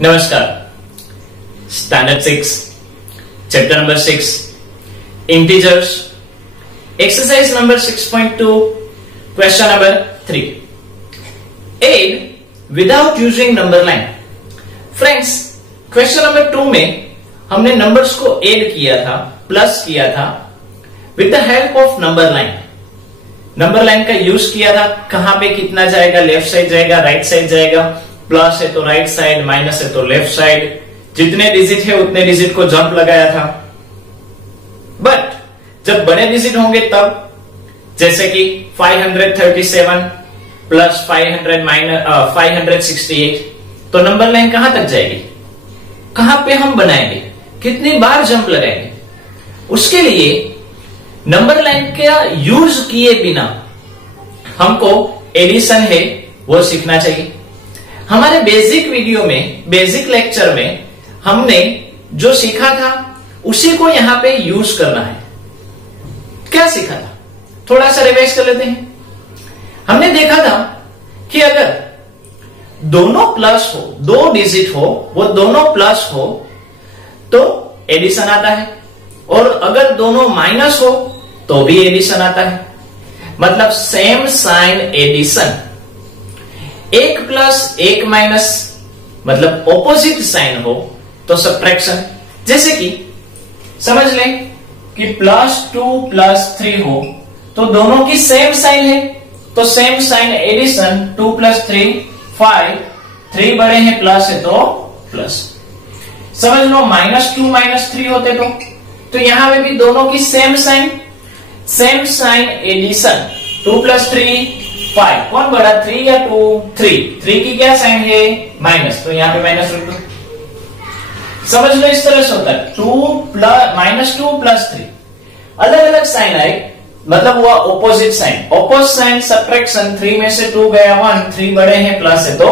नमस्कार। Standard 6 chapter number 6 integers exercise number 6.2 question number 3 add without using number line. Friends, question number 2 में हमने numbers को add किया था, प्लस किया था with the help of number line. Number line का यूज किया था, कहां पे कितना जाएगा, लेफ्ट साइड जाएगा, राइट साइड जाएगा, प्लस है तो राइट साइड, माइनस है तो लेफ्ट साइड, जितने डिजिट है उतने डिजिट को जंप लगाया था। बट जब बड़े डिजिट होंगे तब, जैसे कि 537 प्लस 500 माइनस 568, तो नंबर लाइन कहां तक जाएगी, कहां पे हम बनाएंगे, कितनी बार जंप लगाएंगे। उसके लिए नंबर लाइन का यूज किए बिना हमको एडिशन है वो सीखना चाहिए। हमारे बेसिक वीडियो में, बेसिक लेक्चर में हमने जो सीखा था उसी को यहां पे यूज करना है। क्या सीखा था, थोड़ा सा रिवाइज कर लेते हैं। हमने देखा था कि अगर दोनों प्लस हो, दो डिजिट हो, वो दोनों प्लस हो तो एडिशन आता है, और अगर दोनों माइनस हो तो भी एडिशन आता है। मतलब सेम साइन एडिशन, एक प्लस एक माइनस, मतलब ऑपोजिट साइन हो तो सब्ट्रैक्शन। जैसे कि समझ लें कि +2 + 3 हो तो दोनों की सेम साइन है, तो सेम साइन एडिशन 2 + 3 5, 3 बड़े हैं, प्लस है तो प्लस। समझ लो -2 - 3 होते तो यहां में भी दोनों की सेम साइन एडिशन 2 + 3 5, कौन बड़ा, 3 या 2? 3 की क्या साइन है, माइनस, तो यहाँ पे माइनस रख दो। समझ लो इस तरह से होता है, -2 + 3 अलग अलग साइन आए, मतलब हुआ opposite sign. Opposite sign subtraction, 3 में से 2 गया 1, 3 बड़े हैं, प्लस है तो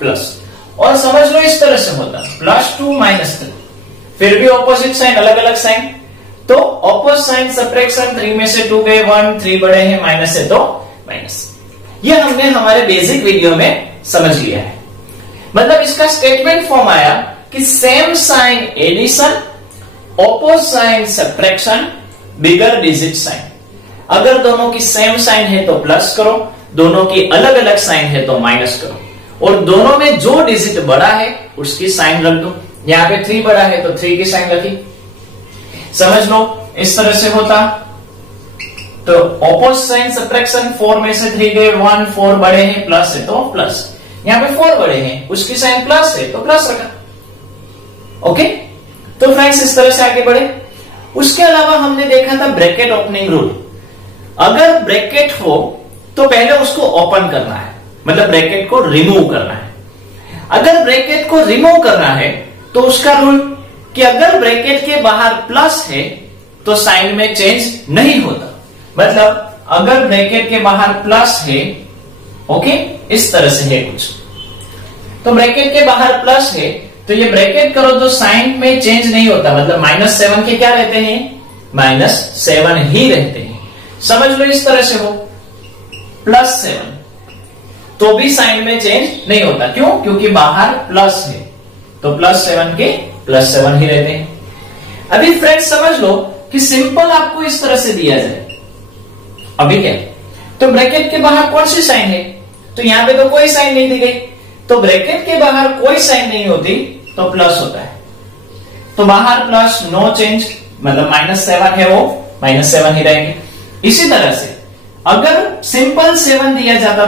प्लस। और समझ लो इस तरह से होता, +2 - 3, फिर भी ऑपोजिट साइन, अलग अलग साइन, तो ऑपोजिट साइन सब्ट्रैक्शन, 3 में से 2 गए 1, 3 बड़े हैं, माइनस है तो माइनस। ये हमने हमारे बेसिक वीडियो में समझ लिया है। मतलब इसका स्टेटमेंट फॉर्म आया कि same sign addition, opposite sign subtraction, bigger digit sign. अगर दोनों की सेम साइन है तो प्लस करो, दोनों की अलग अलग साइन है तो माइनस करो, और दोनों में जो डिजिट बड़ा है उसकी साइन रख दो। यहां पे 3 बड़ा है तो 3 की साइन रखी। समझ लो इस तरह से होता, तो ऑपोजिट साइन सब्ट्रैक्शन, 4 में से 3 गए 1, 4 बड़े हैं, प्लस है तो प्लस। यहां पे 4 बड़े हैं, उसकी साइन प्लस है तो प्लस रखा। ओके, तो फ्रेंड्स इस तरह से आगे बढ़े। उसके अलावा हमने देखा था ब्रैकेट ओपनिंग रूल। अगर ब्रैकेट हो तो पहले उसको ओपन करना है, मतलब ब्रैकेट को रिमूव करना है। अगर ब्रैकेट को रिमूव करना है तो उसका रूल कि अगर ब्रैकेट के बाहर प्लस है तो साइन में चेंज नहीं होता। मतलब अगर ब्रैकेट के बाहर प्लस है, ओके, इस तरह से है कुछ, तो ब्रैकेट के बाहर प्लस है तो ये ब्रैकेट करो तो साइन में चेंज नहीं होता। मतलब -7 के क्या रहते हैं, -7 ही रहते हैं। समझ लो इस तरह से हो, +7 तो भी साइन में चेंज नहीं होता। क्यों? क्योंकि बाहर प्लस है तो +7 के +7 ही रहते हैं। अभी फ्रेंड्स समझ लो कि सिंपल आपको इस तरह से दिया जाए। अभी क्या, तो ब्रैकेट के बाहर कौन सी साइन है, तो यहां पे तो कोई साइन नहीं दी गई, तो ब्रैकेट के बाहर कोई साइन नहीं होती तो प्लस होता है, तो बाहर प्लस, नो चेंज, मतलब -7 है वो -7 ही रहेंगे। इसी तरह से अगर सिंपल 7 दिया जाता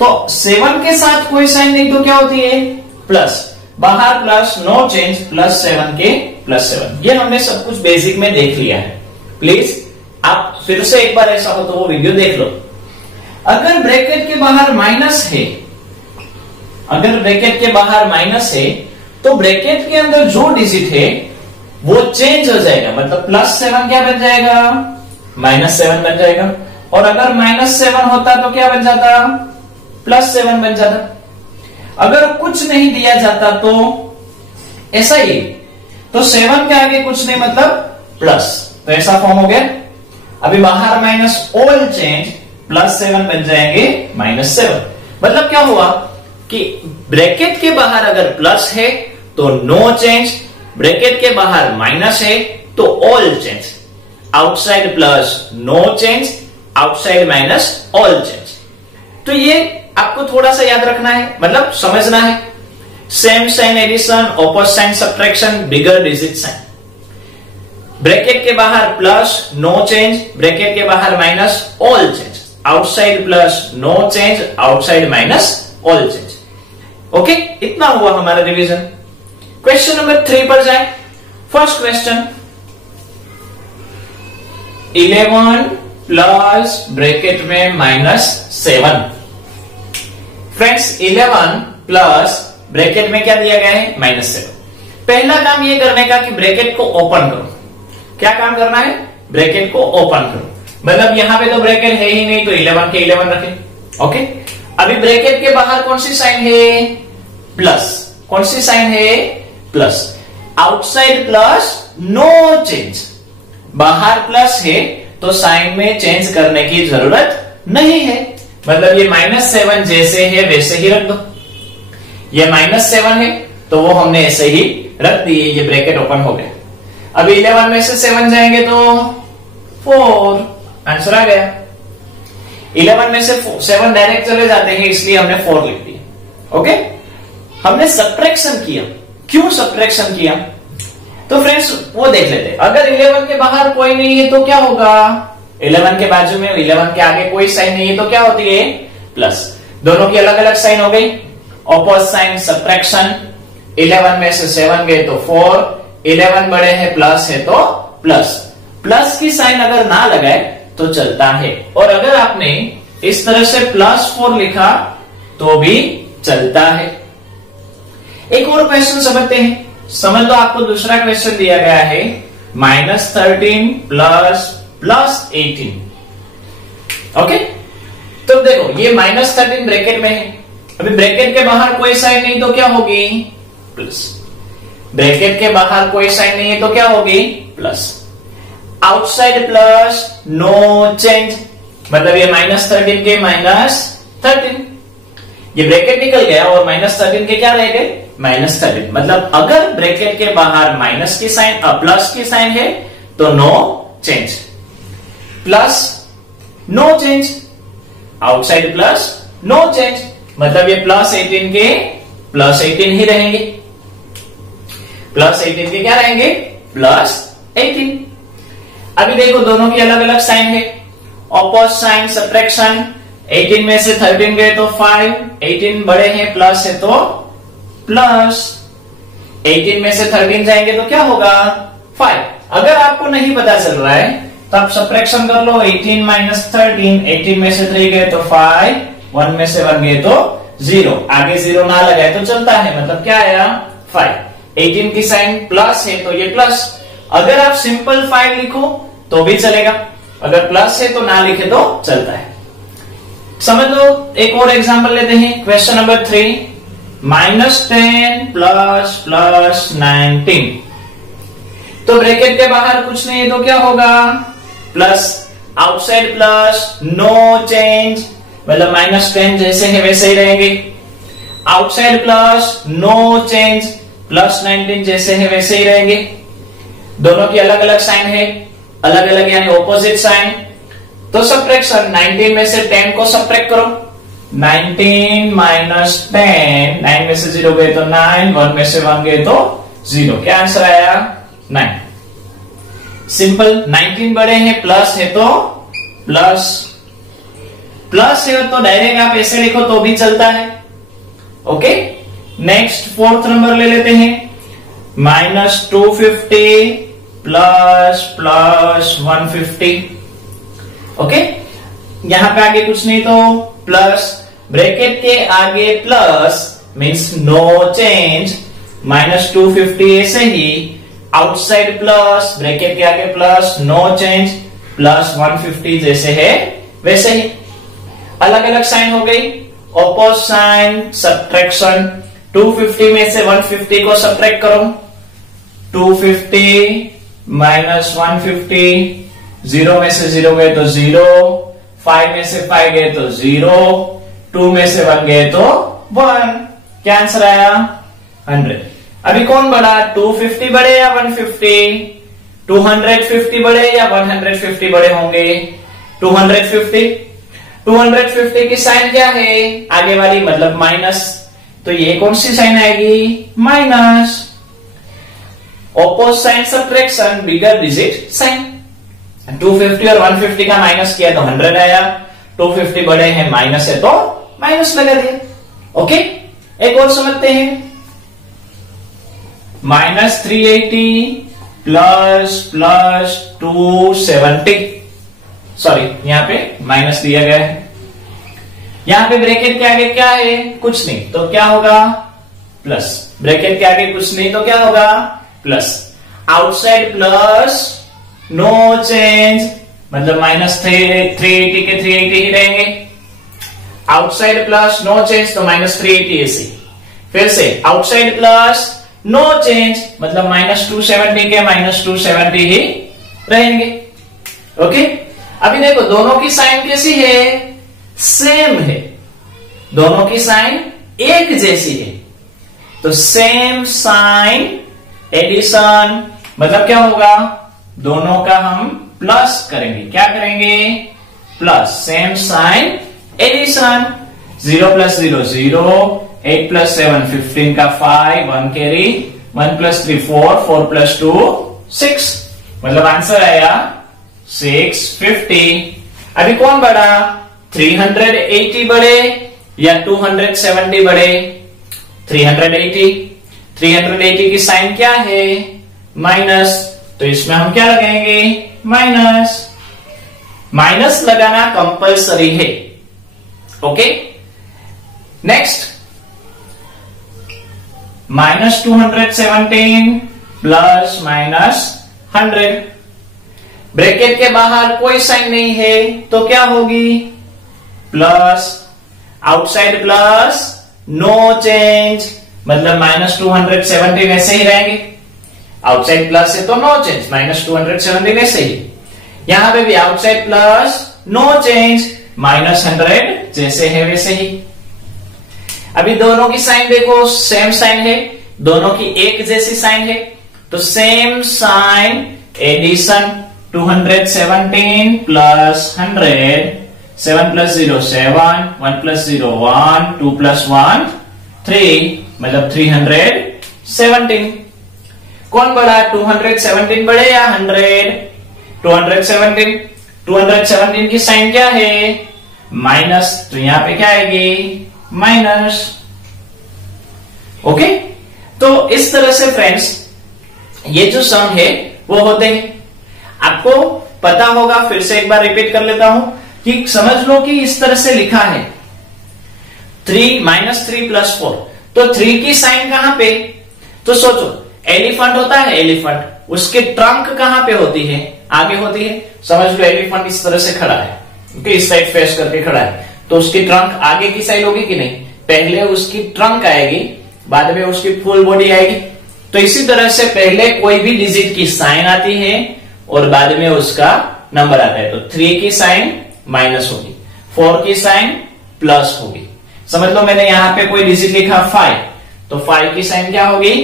तो 7 के साथ कोई साइन नहीं तो क्या होती है, प्लस, बाहर प्लस, नो चेंज, +7 के +7। ये हमने सब कुछ बेसिक में देख लिया है। प्लीज आप फिर से एक बार ऐसा हो तो वो वीडियो देख लो। अगर ब्रैकेट के बाहर माइनस है, अगर ब्रैकेट के बाहर माइनस है तो ब्रैकेट के अंदर जो डिजिट है वो चेंज हो जाएगा। मतलब +7 क्या बन जाएगा, -7 बन जाएगा। और अगर -7 होता तो क्या बन जाता, +7 बन जाता। अगर कुछ नहीं दिया जाता तो ऐसा ही, तो 7 के आगे कुछ नहीं, मतलब प्लस, तो ऐसा फॉर्म हो गया। अभी बाहर माइनस, ऑल चेंज, +7 बन जाएंगे -7। मतलब क्या हुआ, कि ब्रैकेट के बाहर अगर प्लस है तो नो चेंज, ब्रैकेट के बाहर माइनस है तो all change, outside plus no change, outside minus all change. तो ये आपको थोड़ा सा याद रखना है, मतलब समझना है। Same sign addition, opposite sign subtraction, bigger digit sign. Bracket के बाहर प्लस नो चेंज, ब्रैकेट के बाहर minus all change, outside plus no change, outside minus all change. Okay, इतना हुआ हमारा रिवीजन। क्वेश्चन नंबर 3 पर जाए। फर्स्ट क्वेश्चन, 11 प्लस ब्रैकेट में -7। फ्रेंड्स 11 प्लस ब्रैकेट में क्या दिया गया है? -7। पहला काम ये करने का कि ब्रैकेट को ओपन करो। क्या काम करना है? ब्रैकेट को ओपन करो। मतलब यहां पे तो ब्रैकेट है ही नहीं, तो 11 के 11 रखें। ओके, अभी ब्रैकेट के बाहर कौन सी साइन है? प्लस। कौन सी साइन है? Plus. Outside plus no change, बाहर प्लस है तो साइन में चेंज करने की जरूरत नहीं है। मतलब ये -7 जैसे है वैसे ही रख दो। ये -7 है तो वो हमने ऐसे ही रख दिए, ये ब्रैकेट ओपन हो गया। अभी 11 में से 7 जाएंगे तो 4, आंसर आ गया। 11 में से 7 डायरेक्ट चले जाते हैं, इसलिए हमने 4 लिख दिया। ओके, हमने सब्ट्रैक्शन किया। क्यों सब्ट्रैक्शन किया? तो फ्रेंड्स वो देख लेते हैं। अगर 11 के बाहर कोई नहीं है तो क्या होगा? 11 के बाजू में, 11 के आगे कोई साइन नहीं है तो क्या होती है? प्लस। दोनों की अलग अलग साइन हो गई, ऑपोजिट साइन सब्ट्रैक्शन। 11 में से 7 गए तो 4, 11 बड़े हैं प्लस है तो प्लस। प्लस की साइन अगर ना लगाए तो चलता है, और अगर आपने इस तरह से +4 लिखा तो भी चलता है। एक और क्वेश्चन समझते हैं। समझ लो, आपको दूसरा क्वेश्चन दिया गया है -13 प्लस 18। ओके, तो देखो ये -13 ब्रैकेट में है। अभी ब्रैकेट के बाहर कोई साइन नहीं तो क्या होगी? प्लस। ब्रैकेट के बाहर कोई साइन नहीं है तो क्या होगी? Plus. Outside plus no change, मतलब ये -13 के -13, ये ब्रैकेट निकल गया और -13 के क्या रह गए? -13। मतलब अगर ब्रैकेट के बाहर माइनस की साइन प्लस की साइन है तो no change, plus no change, outside plus no change, मतलब ये +18 के +18 ही रहेंगे। +18 के क्या रहेंगे? +18। अभी देखो दोनों की अलग अलग साइन है, ऑपोजिट साइन सब्ट्रैक्शन। 18 में से 13 गए तो 5, 18 बड़े हैं प्लस है तो प्लस। 18 में से 13 जाएंगे तो क्या होगा? 5। अगर आपको नहीं पता चल रहा है तो आप सब्ट्रैक्शन कर लो। 18 - 13, 18 में से 3 गए तो 5, 1 में से 1 गए तो 0, आगे 0 ना लगाए तो चलता है, मतलब क्या आया? 5। 18 की साइन प्लस है तो ये प्लस। अगर आप सिंपल 5 लिखो तो भी चलेगा, अगर प्लस है तो ना लिखे तो चलता है। समझ लो, एक और एग्जांपल लेते हैं। Question number 3, -10 plus 19। तो ब्रैकेट के बाहर कुछ नहीं है तो क्या होगा? Plus. Outside plus no change, मतलब -10 जैसे है वैसे ही रहेंगे। आउटसाइड प्लस नो चेंज, +19 जैसे है वैसे ही रहेंगे। दोनों की अलग अलग साइन है, अलग अलग यानी ऑपोजिट साइन। तो सब्ट्रैक्शन, 19 में से 10 को सब्ट्रैक्ट करो। 19 - 10, 9 में से 0 गए तो 9, 1 में से 1 गए तो 0। क्या आंसर आया? 9। सिंपल। 19 बड़े हैं प्लस है तो प्लस, प्लस है तो डायरेक्ट आप ऐसे लिखो तो भी चलता है। ओके, नेक्स्ट 4th नंबर ले लेते हैं। -250 प्लस 150। ओके, यहां पे आगे कुछ नहीं तो प्लस, ब्रैकेट के आगे प्लस मीन्स नो चेंज, -250 ऐसे ही, आउटसाइड प्लस, ब्रैकेट के आगे प्लस, नो चेंज, +150 जैसे है वैसे ही। अलग अलग साइन हो गई, ऑपोजिट साइन सब्ट्रैक्शन। 250 में से 150 को सब्ट्रैक्ट करो। 250 - 150, 0 में से 0 गए तो 0, 5 में से 5 गए तो 0, 2 में से 1 गए तो 1। क्या आंसर आया? 100। अभी कौन बड़ा? 250 बड़े या 150? 250 बड़े या 150 बड़े होंगे? 250। 250 की साइन क्या है? आगे वाली मतलब माइनस, तो ये कौन सी साइन आएगी? Minus. Opposite sign subtraction, bigger digit sign. 250 और 150 का माइनस किया तो 100 आया। 250 बड़े हैं, माइनस है तो माइनस लगा दिया। ओके, एक और समझते हैं। -380 प्लस 270, सॉरी यहां पे माइनस दिया गया है। यहां पे ब्रैकेट के आगे क्या है? कुछ नहीं, तो क्या होगा? प्लस। ब्रैकेट के आगे कुछ नहीं तो क्या होगा? Plus. Outside plus, no change, मतलब -380 के 380 ही रहेंगे। आउटसाइड प्लस नो चेंज तो -380 ऐसे। फिर से आउटसाइड प्लस नो चेंज मतलब -270 के -270 ही रहेंगे। ओके, अभी देखो दोनों की साइन कैसी है? सेम है। दोनों की साइन एक जैसी है, तो सेम साइन एडिशन मतलब क्या होगा? दोनों का हम प्लस करेंगे। क्या करेंगे? प्लस। Same sign addition. 0 + 0 0, 8 + 7 15 का 5, 1 कैरी, 1 + 3 4, 4 + 2 6, मतलब आंसर आया 650। अभी कौन बड़ा? 380 बड़े या 270 बड़े? 380। 380 की साइन क्या है? माइनस, तो इसमें हम क्या लगाएंगे? माइनस। माइनस लगाना कंपलसरी है। Okay, next -217 plus -100। ब्रैकेट के बाहर कोई साइन नहीं है तो क्या होगी? Plus. Outside plus, no change, मतलब -270 वैसे ही रहेंगे। आउटसाइड प्लस है तो नो चेंज, -270 वैसे ही। यहां पे भी आउटसाइड प्लस, नो चेंज, -100 जैसे है वैसे ही। अभी दोनों की साइन देखो, सेम साइन है, दोनों की एक जैसी साइन है, तो सेम साइन एडिशन। 217 प्लस 100, 7 + 0 7, 1 + 0 1, 2 + 1 3, मतलब 317। कौन बड़ा? 217 बड़े या 100? 217। 217 की साइन क्या है? माइनस, तो यहां पे क्या आएगी? माइनस। ओके, तो इस तरह से फ्रेंड्स ये जो सम है वो होते हैं। आपको पता होगा, फिर से एक बार रिपीट कर लेता हूं कि समझ लो कि इस तरह से लिखा है 3 + 4, तो 3 की साइन कहां पे? तो सोचो, एलिफेंट होता है, एलिफेंट, उसके ट्रंक कहां पे होती है? आगे होती है। समझ लो एलिफेंट इस तरह से खड़ा है, ओके, इस साइड फेस करके खड़ा है, तो उसकी ट्रंक आगे की साइड होगी कि नहीं? पहले उसकी ट्रंक आएगी, बाद में उसकी फुल बॉडी आएगी। तो इसी तरह से पहले कोई भी डिजिट की साइन आती है और बाद में उसका नंबर आता है। तो 3 की साइन माइनस होगी, 4 की साइन प्लस होगी। समझ लो मैंने यहां पे कोई डिजिट लिखा 5, तो 5 की साइन क्या होगी?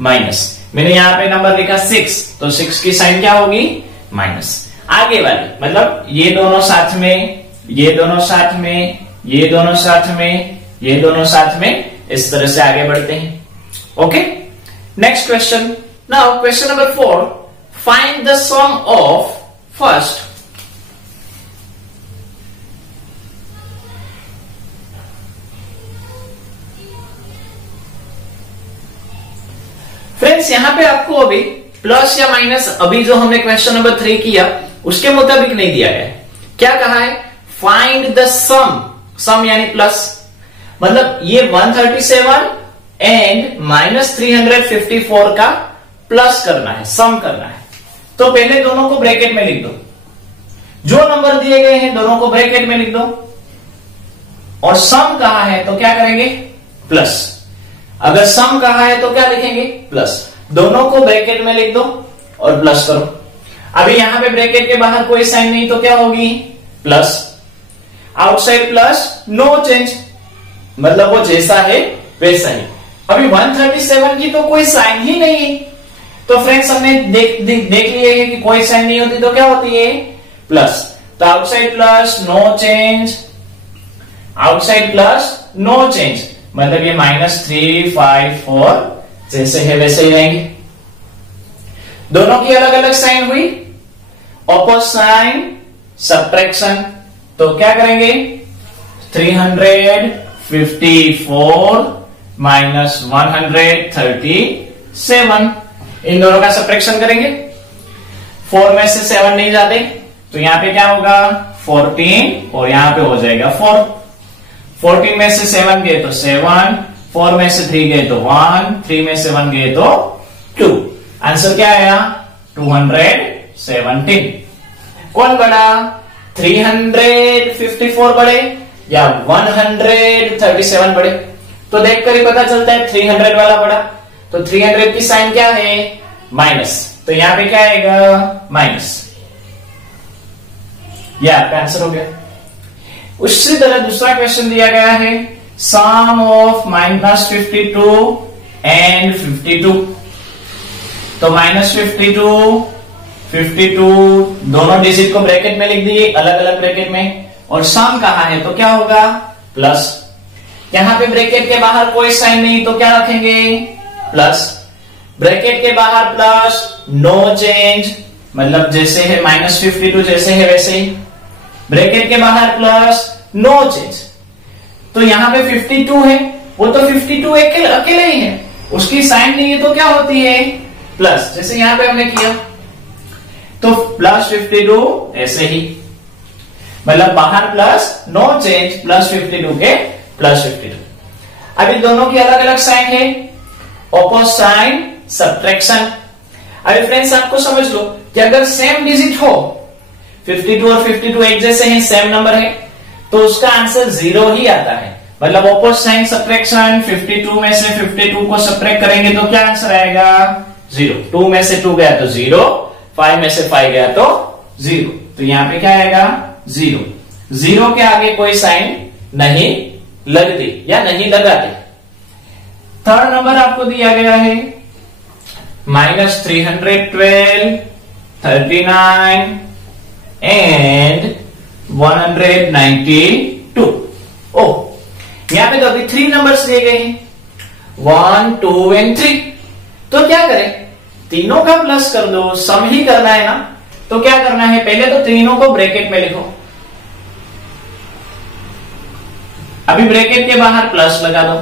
माइनस। मैंने यहां पे नंबर लिखा 6, तो 6 की साइन क्या होगी? माइनस। आगे वाली मतलब ये दोनों साथ में, ये दोनों साथ में, ये दोनों साथ में, ये दोनों साथ में, इस तरह से आगे बढ़ते हैं। Okay, next question. Now question number 4, find the sum of first. Friends यहां पे आपको अभी प्लस या माइनस, अभी जो हमने क्वेश्चन नंबर 3 किया उसके मुताबिक नहीं दिया गया है। क्या कहा है? फाइंड द सम, सम यानी प्लस, मतलब ये 137 एंड -354 का प्लस करना है, सम करना है। तो पहले दोनों को ब्रैकेट में लिख दो, जो नंबर दिए गए हैं दोनों को ब्रैकेट में लिख दो, और सम कहा है तो क्या करेंगे? प्लस। अगर सम कहा है तो क्या लिखेंगे? प्लस। दोनों को ब्रैकेट में लिख दो और प्लस करो। अभी यहां पे ब्रैकेट के बाहर कोई साइन नहीं तो क्या होगी? Plus. Outside plus, no change, मतलब वो जैसा है वैसा ही। अभी 137 की तो कोई साइन ही नहीं है, तो फ्रेंड्स हमने देख लिए है कि कोई साइन नहीं होती तो क्या होती है, प्लस। तो outside plus no change, outside plus no change, मतलब ये -3, 5, 4 जैसे है वैसे ही रहेंगे। दोनों की अलग अलग साइन हुई, ऑपोजिट साइन सब्ट्रैक्शन, तो क्या करेंगे 354 माइनस 137, इन दोनों का सब्ट्रैक्शन करेंगे। 4 में से 7 नहीं जाते, तो यहां पे क्या होगा 14 और यहां पे हो जाएगा 4। 14 में से 7 गए तो 7, 4 में से 3 गए तो 1, 3 में से 1 गए तो 2। आंसर क्या आया 217। कौन बड़ा, 354 बड़े या 137 बड़े? तो देखकर ही पता चलता है 300 वाला बड़ा। तो 300 की साइन क्या है, माइनस, तो यहां पे क्या आएगा माइनस। यह आपका आंसर हो गया। उसी तरह दूसरा क्वेश्चन दिया गया है, सम ऑफ -52 एंड 52। तो -52, 52 दोनों डिजिट को ब्रैकेट में लिख दिए, अलग अलग ब्रैकेट में, और सम कहां है तो क्या होगा प्लस। यहां पे ब्रैकेट के बाहर कोई साइन नहीं तो क्या रखेंगे प्लस। ब्रैकेट के बाहर प्लस, नो चेंज, मतलब जैसे है -52 जैसे है वैसे ही। ब्रैकेट के बाहर प्लस, नो चेंज, तो यहां पे 52 है, वो तो 52 अकेले ही है, उसकी साइन नहीं है तो क्या होती है प्लस, जैसे यहां पे हमने किया। तो +52 ऐसे ही, मतलब बाहर प्लस, नो चेंज, +52 के +52। अभी दोनों की अलग अलग साइन है, ऑपोजिट साइन सब्ट्रैक्शन। अभी फ्रेंड्स आपको समझ लो कि अगर सेम डिजिट हो, 52 और 52 एक जैसे हैं, सेम नंबर है, तो उसका आंसर 0 ही आता है। मतलब ऑपोजिट साइन सब्ट्रैक्शन, 52 में से 52 को सब्ट्रैक्ट करेंगे तो क्या आंसर आएगा 0। 2 में से 2 गया तो 0, 5 में से 5 गया तो 0, तो यहां पे क्या आएगा 0। 0 के आगे कोई साइन नहीं लगती या नहीं लगाते। थर्ड नंबर आपको दिया गया है -312, 39 एंड 192। ओ, यहां पे तो अभी 3 नंबर्स दिए गए हैं, 1, 2 एंड 3। तो क्या करें, तीनों का प्लस कर दो, सम ही करना है ना। तो क्या करना है, पहले तो तीनों को ब्रैकेट में लिखो, अभी ब्रैकेट के बाहर प्लस लगा दो।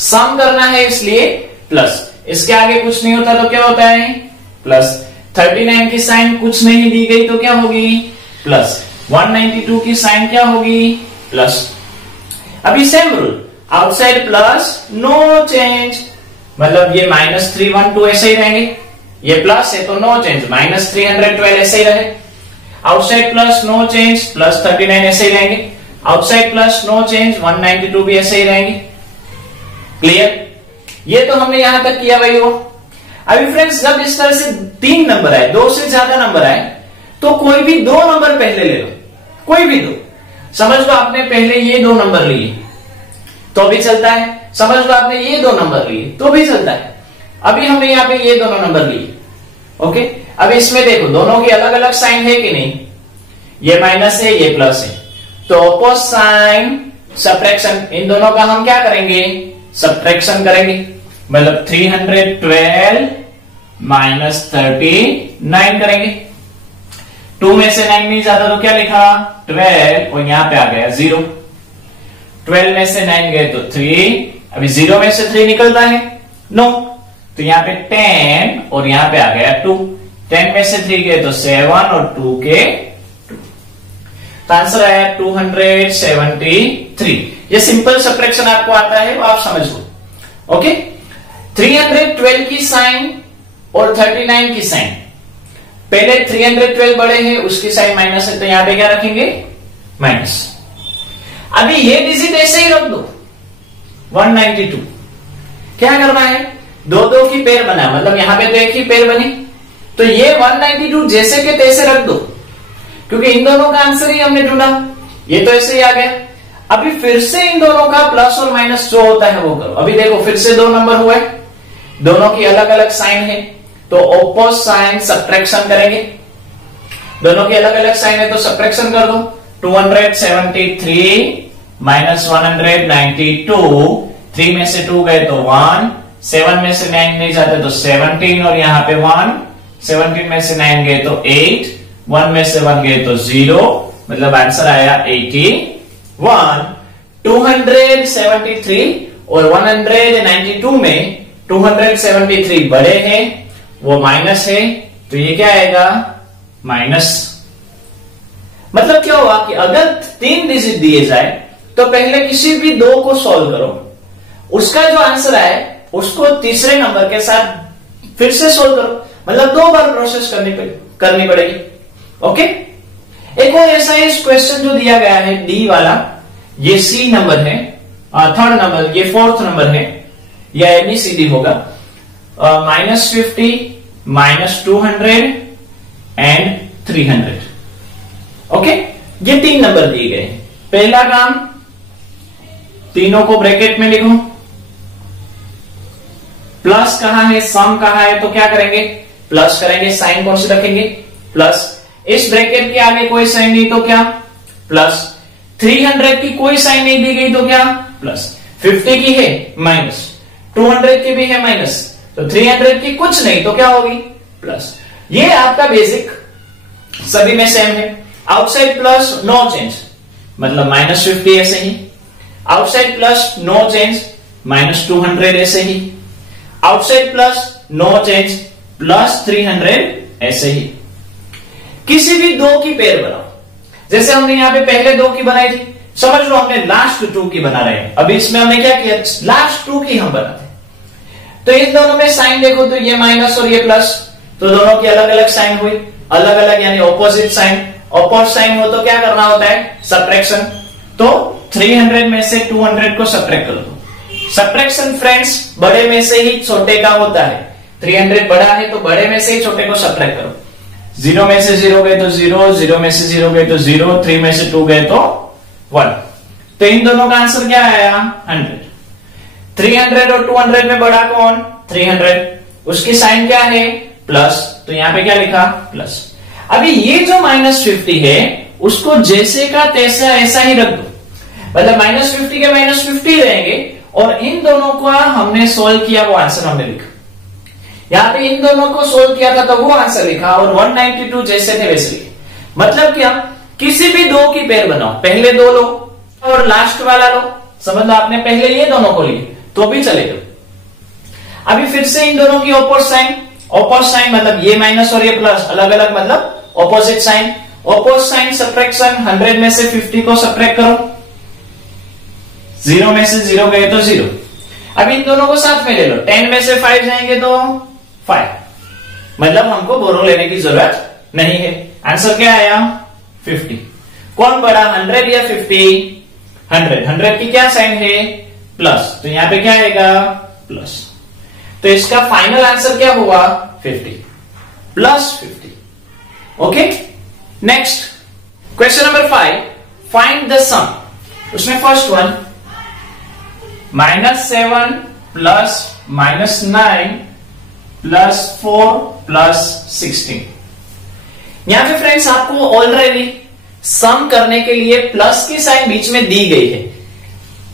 सम करना है इसलिए प्लस, इसके आगे कुछ नहीं होता तो क्या होता है प्लस। 39 की साइन कुछ नहीं दी गई तो क्या होगी प्लस। 192 की साइन क्या होगी प्लस। अभी same rule, outside plus no change, मतलब ये -312 ऐसे ही रहेंगे, ये प्लस है तो नो चेंज, -312 ऐसे ही रहे। आउटसाइड प्लस नो चेंज, +39 ऐसे ही रहेंगे। आउटसाइड प्लस नो चेंज, 192 भी ऐसे ही रहेंगे। क्लियर, ये तो हमने यहां तक किया भाई। अभी फ्रेंड्स जब इस तरह से 3 नंबर आए, 2 से ज्यादा नंबर आए, तो कोई भी 2 नंबर पहले ले लो, कोई भी 2। समझ लो आपने पहले ये 2 नंबर लिए तो भी चलता है, समझ लो आपने ये 2 नंबर लिए तो भी चलता है। अभी हमने यहाँ पे ये दोनों नंबर लिए, ओके। अभी इसमें देखो दोनों की अलग अलग साइन है कि नहीं, ये माइनस है ये प्लस है, तो ऑपोजिट साइन सब्ट्रैक्शन, इन दोनों का हम क्या करेंगे सब्ट्रैक्शन करेंगे। मतलब 312 - 39 करेंगे। 2 में से 9 नहीं जाता तो क्या लिखा 12 और यहां पे आ गया 0। 12 में से 9 गए तो 3, अभी 0 में से 3 निकलता है नो, तो यहां पे 10 और यहां पे आ गया 2। 10 में से 3 गए तो 7 और 2 के 2, तो आंसर आया 273। ये सिंपल सब्ट्रैक्शन आपको आता है वो आप समझ लो, ओके। 312 की साइन और 39 की साइन, पहले 312 बड़े हैं उसकी साइन माइनस है तो यहां पे क्या रखेंगे माइनस। अभी ये डिजिट ऐसे ही रख दो 192, क्या करना है 2 की पेयर बना, मतलब यहां पे तो एक ही पेयर बनी, तो ये 192 जैसे के तैसे रख दो, क्योंकि इन दोनों का आंसर ही हमने ढूंढा, ये तो ऐसे ही आ गया। अभी फिर से इन दोनों का प्लस और माइनस जो होता है वो करो। अभी देखो फिर से 2 नंबर हुए, दोनों की अलग अलग साइन है, तो ऑपोजिट साइन सब्ट्रैक्शन करेंगे। दोनों की अलग अलग साइन है तो सब्ट्रैक्शन कर दो। 273 माइनस 192, 3 में से 2 गए तो 1, 7 में से 9 नहीं जाते तो 17 और यहाँ पे 1, 17 में से 9 गए तो 8, 1 में से 1 गए तो 0, मतलब आंसर आया 81। 273 और 192 में 273 बड़े हैं, वो माइनस है, तो ये क्या आएगा माइनस। मतलब क्या हुआ कि अगर 3 डिजिट दिए जाए तो पहले किसी भी 2 को सॉल्व करो, उसका जो आंसर आए उसको तीसरे नंबर के साथ फिर से सॉल्व करो, मतलब 2 बार प्रोसेस करनी पड़ेगी। ओके, एक और ऐसा इस क्वेश्चन जो दिया गया है डी वाला, ये सी नंबर है, 3rd नंबर, ये 4th नंबर है, या एबीसीडी होगा। -50, -200 एंड 300। ओके, ये 3 नंबर दिए गए हैं। पहला काम, तीनों को ब्रैकेट में लिखो, प्लस कहां है सम कहां है, तो क्या करेंगे प्लस करेंगे, साइन कौन से रखेंगे प्लस। इस ब्रैकेट के आगे कोई साइन नहीं तो क्या प्लस, 300 की कोई साइन नहीं दी गई तो क्या प्लस, 50 की है माइनस, 200 की भी है माइनस, तो 300 की कुछ नहीं तो क्या होगी प्लस। ये आपका बेसिक सभी में सेम है। आउटसाइड प्लस नो चेंज, मतलब -50 ऐसे ही। आउटसाइड प्लस नो चेंज, -200 ऐसे ही। आउटसाइड प्लस नो चेंज, +300 ऐसे ही। किसी भी 2 की पेयर बनाओ, जैसे हमने यहां पे पहले 2 की बनाई थी, समझ लो हमने लास्ट 2 की बना रहे हैं। अभी इसमें हमने क्या किया, लास्ट 2 की हम बनाते हैं। तो इन दोनों में साइन देखो, तो ये माइनस और ये प्लस, तो दोनों की अलग अलग साइन हुई, अलग अलग यानी ऑपोजिट साइन। ऑपोजिट साइन हो तो क्या करना होता है सब्ट्रैक्शन। तो 300 में से 200 को सब्ट्रैक्ट कर दो। सब्ट्रैक्शन फ्रेंड्स बड़े में से ही छोटे का होता है। 300 बड़ा है तो बड़े में से ही छोटे को सब्ट्रैक्ट करो। 0 में से 0 गए तो 0, 0 में से 0 गए तो 0, 3 में से 2 गए तो 1। तो इन दोनों का आंसर क्या आया 100। 300 और 200 में बड़ा कौन 300, उसकी साइन क्या है प्लस, तो यहां पे क्या लिखा प्लस। अभी ये जो -50 है उसको जैसे का तैसा ऐसा ही रख दो, मतलब -50 के -50 रहेंगे, और इन दोनों को हमने सोल्व किया, वो आंसर हमने लिखा। यहां पे इन दोनों को सोल्व किया था तो वो आंसर लिखा, और 192 जैसे थे वैसे लिखे। मतलब क्या, किसी भी 2 की पेयर बनाओ, पहले 2 लो और लास्ट वाला लो। समझ लो आपने पहले ये दोनों को लिए तो भी चलेगा। अभी फिर से इन दोनों की ऑपोजिट साइन, ऑपोजिट साइन मतलब ये माइनस और ये प्लस, अलग अलग मतलब opposite sign. Opposite sign subtraction, 100 में से 50 को सब्ट्रैक्ट करो, 0 में से 0 गए तो 0। अब इन दोनों को साथ में ले लो, 10 में से 5 जाएंगे तो 5, मतलब हमको बोरो लेने की जरूरत नहीं है। आंसर क्या आया 50। कौन बड़ा 100 या 50? 100। 100 की क्या साइन है प्लस, तो यहां पे क्या आएगा प्लस। तो इसका फाइनल आंसर क्या हुआ 50 plus 50। Okay, next question number 5, find the sum. उसमें first one -7 plus -9 plus 4 plus 16। यहां पे फ्रेंड्स आपको ऑलरेडी सम करने के लिए प्लस की साइन बीच में दी गई है।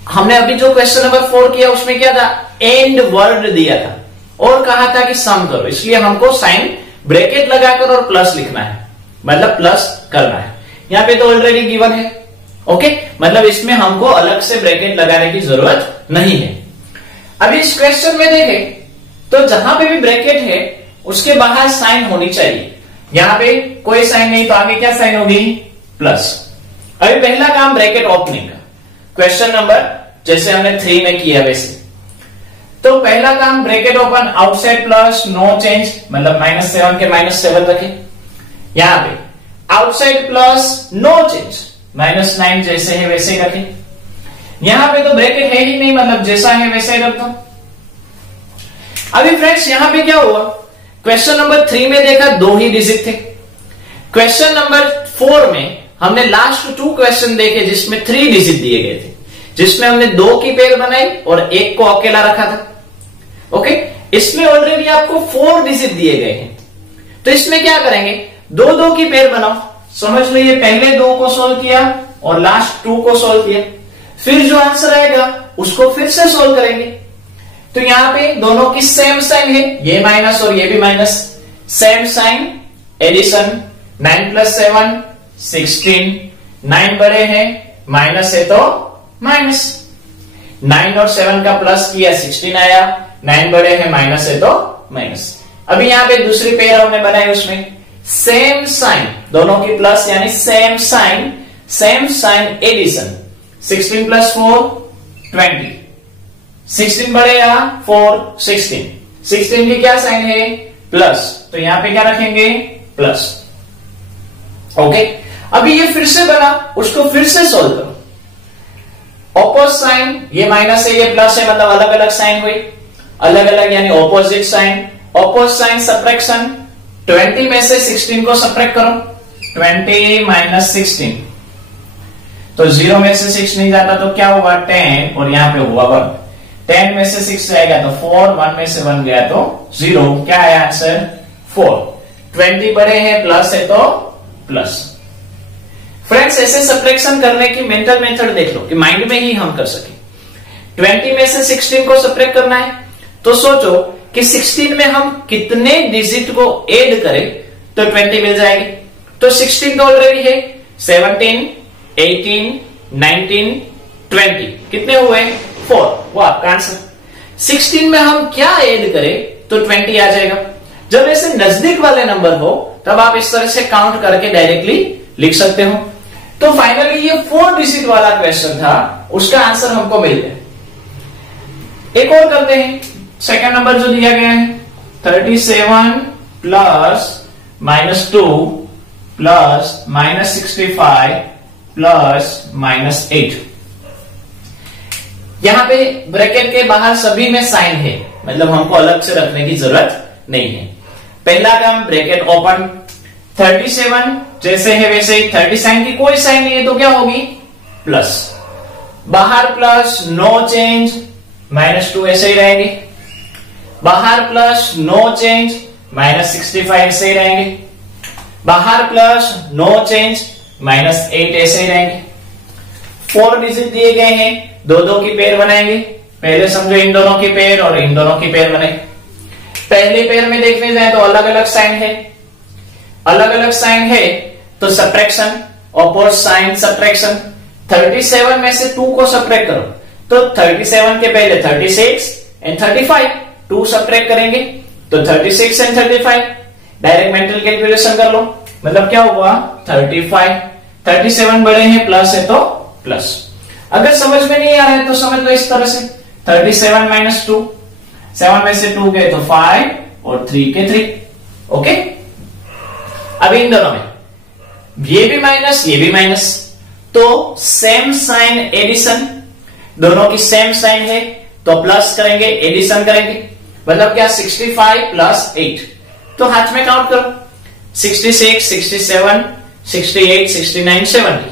हमने अभी जो क्वेश्चन नंबर 4 किया उसमें क्या था, एंड वर्ड दिया था और कहा था कि सम करो, इसलिए हमको साइन ब्रैकेट लगाकर और प्लस लिखना है, मतलब प्लस करना है। यहां पे तो ऑलरेडी गिवन है। ओके, मतलब इसमें हमको अलग से ब्रैकेट लगाने की जरूरत नहीं है। अभी इस क्वेश्चन में देखें तो जहां पे भी ब्रैकेट है उसके बाहर साइन होनी चाहिए। यहां पे कोई साइन नहीं तो आगे क्या साइन होगी प्लस। अभी पहला काम ब्रैकेट ओपनिंग का, क्वेश्चन नंबर जैसे हमने 3 में किया वैसे। तो पहला काम bracket open, outside plus no change, मतलब -7 के -7 रखे। यहां पे आउटसाइड प्लस नो चेंज, -9 जैसे है वैसे ही रखे। यहां पे तो ब्रैकेट है ही नहीं, मतलब जैसा है वैसा ही रख दो। अभी फ्रेंड्स यहां पे क्या हुआ, क्वेश्चन नंबर 3 में देखा 2 ही डिजिट थे। क्वेश्चन नंबर 4 में हमने लास्ट 2 क्वेश्चन देखे जिसमें 3 डिजिट दिए गए थे। जिसमें हमने 2 की पेयर बनाई और 1 को अकेला रखा था। ओके, इसमें ऑलरेडी आपको 4 डिजिट दिए गए हैं, तो इसमें क्या करेंगे, 2 की पेयर बनाओ। समझ लो ये पहले 2 को सोल्व किया और लास्ट 2 को सोल्व किया, फिर जो आंसर आएगा उसको फिर से सोल्व करेंगे। तो यहां पे दोनों की सेम साइन है, ये माइनस और ये भी माइनस, सेम साइन, एडिशन। 9 + 7 16, 9 बड़े हैं, माइनस है तो माइनस, 9 और 7 का प्लस किया 16 आया, 9 बड़े हैं, माइनस है तो माइनस। अभी यहां पे दूसरी पेयर हमने बनाई, उसमें सेम साइन, दोनों की प्लस यानी सेम साइन एडिशन। 16 + 4 20, 16 बड़े या 4 16, 16 की क्या साइन है, प्लस, तो यहां पे क्या रखेंगे, प्लस। ओके, अभी ये फिर से बना, उसको फिर से सोल्व करो। ऑपोजिट साइन, ये माइनस है ये प्लस है, मतलब अलग अलग साइन हुई, अलग अलग यानी opposite sign. Opposite sign subtraction, 20 में से 16 को सब्ट्रैक्ट करो, 20 - 16, तो 0 में से 6 नहीं जाता तो क्या हुआ, 10, और यहां पे हुआ 1। 10 में से 6 जाएगा तो 4, 1 में से 1 गया तो 0, क्या है आंसर, 4। 20 बड़े हैं, प्लस है तो प्लस। फ्रेंड्स, ऐसे सब्ट्रैक्शन करने की मेंटल मेथड देख लो कि माइंड में ही हम कर सके। 20 में से 16 को सब्ट्रैक्ट करना है, तो सोचो कि 16 में हम कितने डिजिट को ऐड करें तो 20 मिल जाएगी। तो 16 तो ऑलरेडी है, 17, 18, 19, 20, कितने हुए, 4, वो आपका आंसर। 16 में हम क्या ऐड करें तो 20 आ जाएगा। जब ऐसे नजदीक वाले नंबर हो तब आप इस तरह से काउंट करके डायरेक्टली लिख सकते हो। तो फाइनली ये 4 डिजिट वाला क्वेश्चन था, उसका आंसर हमको मिल गया। एक और करते हैं, सेकंड नंबर जो दिया गया है 37 प्लस -2 प्लस -65 प्लस -8। यहां पे ब्रैकेट के बाहर सभी में साइन है, मतलब हमको अलग से रखने की जरूरत नहीं है। पहला टर्म ब्रैकेट ओपन, 37 जैसे है वैसे ही, 30 साइन की कोई साइन नहीं है तो क्या होगी, प्लस, बाहर प्लस, नो चेंज, -2 ऐसे ही रहेंगे, बाहर प्लस, नो चेंज, -65 ऐसे ही रहेंगे, बाहर प्लस, नो चेंज, -8 ऐसे ही रहेंगे। 4 डिजिट दिए गए हैं, 2 की पेयर बनाएंगे। पहले समझो इन दोनों की पेयर और इन दोनों की पेयर बनाएंगे। पहले पेयर में देखने जाए तो अलग अलग साइन है, अलग अलग साइन है तो सब्ट्रैक्शन, ऑपोजिट साइन सब्ट्रैक्शन। 37 में से 2 को सब्ट्रैक्ट करो, तो 37 के पहले 36 एंड 35, 2 सब्ट्रैक्ट करेंगे तो 36 एंड 35, डायरेक्ट मेंटल कैलकुलेशन कर लो, मतलब क्या हुआ, 35। 37 बड़े हैं, प्लस है तो प्लस। अगर समझ में नहीं आ रहा है तो समझ लो इस तरह से, 37 - 2, 7 में से 2 गए तो 5 और 3 के 3। ओके, अब इन दोनों में ये भी माइनस ये भी माइनस, तो सेम साइन एडिशन, दोनों की सेम साइन है तो प्लस करेंगे, एडिशन करेंगे, मतलब क्या, 65 + 8, तो हाथ में काउंट करो, 66, 67, 68, 69, 70,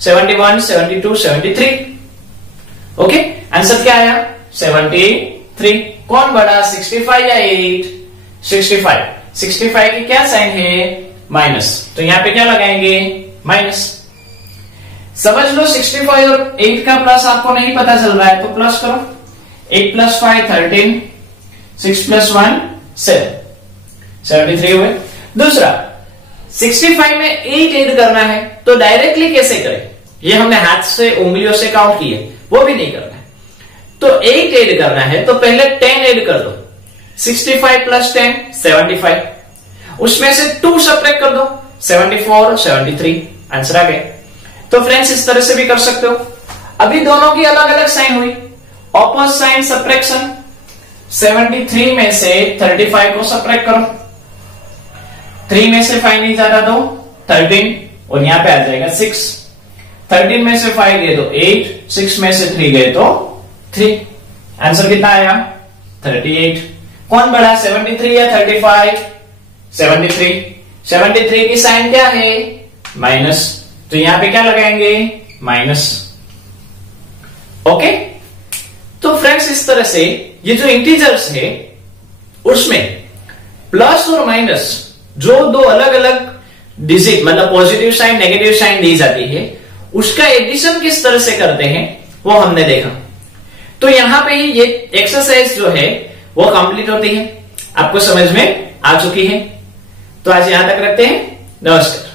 71, 72, 73। ओके, आंसर क्या आया, 73। कौन बड़ा, 65 या 8, 65। 65 की क्या साइन है, माइनस, तो यहां पे क्या लगाएंगे, माइनस। समझ लो 65 और 8 का प्लस आपको नहीं पता चल रहा है तो प्लस करो, 8 + 5 13, 6 + 1 7, 73 हुए। दूसरा, 65 में 8 ऐड करना है तो डायरेक्टली कैसे करें, ये हमने हाथ से उंगलियों से काउंट किए, वो भी नहीं करना है। तो 8 ऐड करना है तो पहले 10 ऐड कर दो, 65 + 10 75, उसमें से 2 सब्ट्रैक्ट कर दो, 74 और 73, आंसर आ गया। तो फ्रेंड्स इस तरह से भी कर सकते हो। अभी दोनों की अलग अलग साइन हुई, ऑपोजिट साइन सब्ट्रैक्शन, 73 में से 35 को सब्ट्रैक्ट करो, 3 में से 5 नहीं जाता तो 13, और यहां पे आ जाएगा 6, 13 में से 5 गए तो 8, 6 में से 3 गए तो 3, आंसर कितना आया, 38। कौन बड़ा, 73 या 35, 73। 73 की साइन क्या है, माइनस, तो यहां पे क्या लगाएंगे, माइनस। ओके, तो फ्रेंड्स इस तरह से ये जो इंटीजर्स है उसमें प्लस और माइनस जो दो अलग अलग डिजिट मतलब पॉजिटिव साइन नेगेटिव साइन दी जाती है उसका एडिशन किस तरह से करते हैं वो हमने देखा। तो यहां पे ही ये एक्सरसाइज जो है वो कंप्लीट होती है, आपको समझ में आ चुकी है। तो आज यहां तक रखते हैं, नमस्कार।